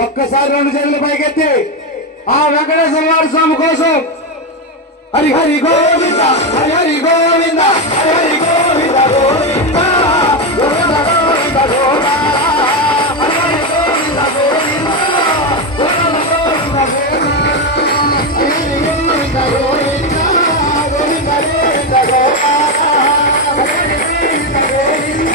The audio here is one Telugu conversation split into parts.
ఒక్కసారి రెండు చేతులు పైకెత్తి ఆ వెంకటేశ్వర స్వామి కోసం హరి హరి గోవింద హరి హరి గోవింద హరి హరి గోవింద గోవింద గోవింద గోవింద గోవింద హరి హరి గోవింద గోవింద గోవింద గోవింద హరి హరి గోవింద గోవింద గోవింద గోవింద గోవింద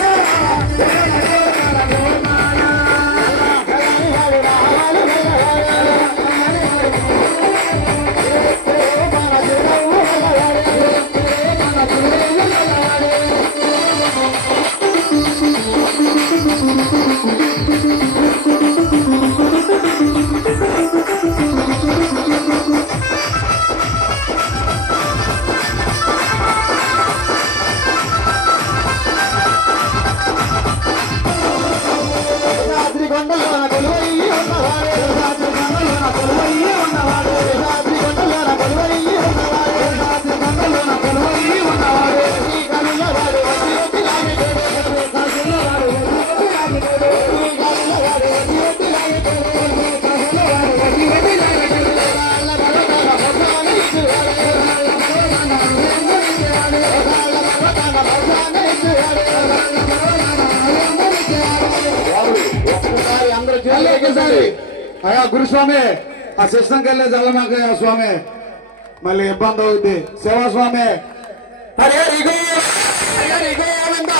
అయ్యా గురుస్వామి ఆ శిష్టంకెళ్ళే జల్లమాకయ్య స్వామి మళ్ళీ ఇబ్బంది అవుద్ది శివస్వామి హరి హరి హరి గోవింద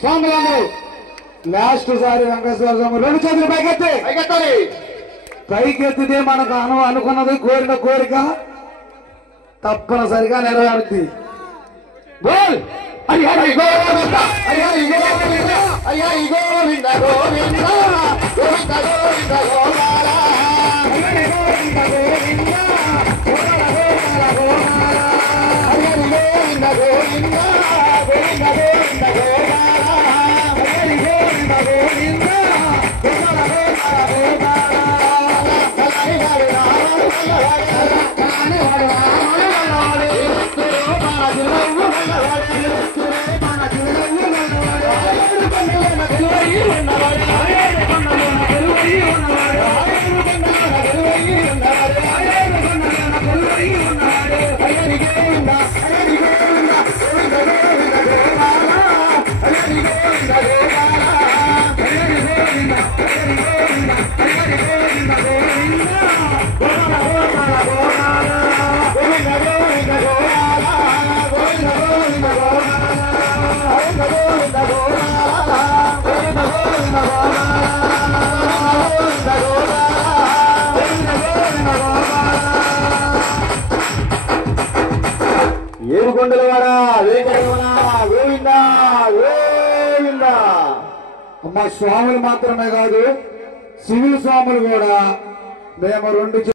స్వాములందరూ లాస్ట్ సారి వెంకటేశ్వర స్వామి రెండు చేతులు పైకెత్తాలి పైకెత్తితే మనకు అనుకున్నది కోరిన కోరిక తప్పనిసరిగా నెరవేరుద్ది. బోల్ హరి హరి గోవింద హరి హరి గోవింద హరి హరి గోవింద గోవింద గోవింద గోవింద గోపాల హరి హరి గోవింద గోవింద గోపాల గోపాల గోపాల హరి హరి గోవింద గోవింద గోవింద గోవింద గోపాల హరి హరి గోవింద గోవింద గోపాల గోపాల గోపాల హరి హరి రామ హరి హరి ఏడుకొండలవాడ వెంకటరమణ గోవింద గోవింద. అమ్మ స్వాములు మాత్రమే కాదు, సివిల్ స్వాములు కూడా మేము 2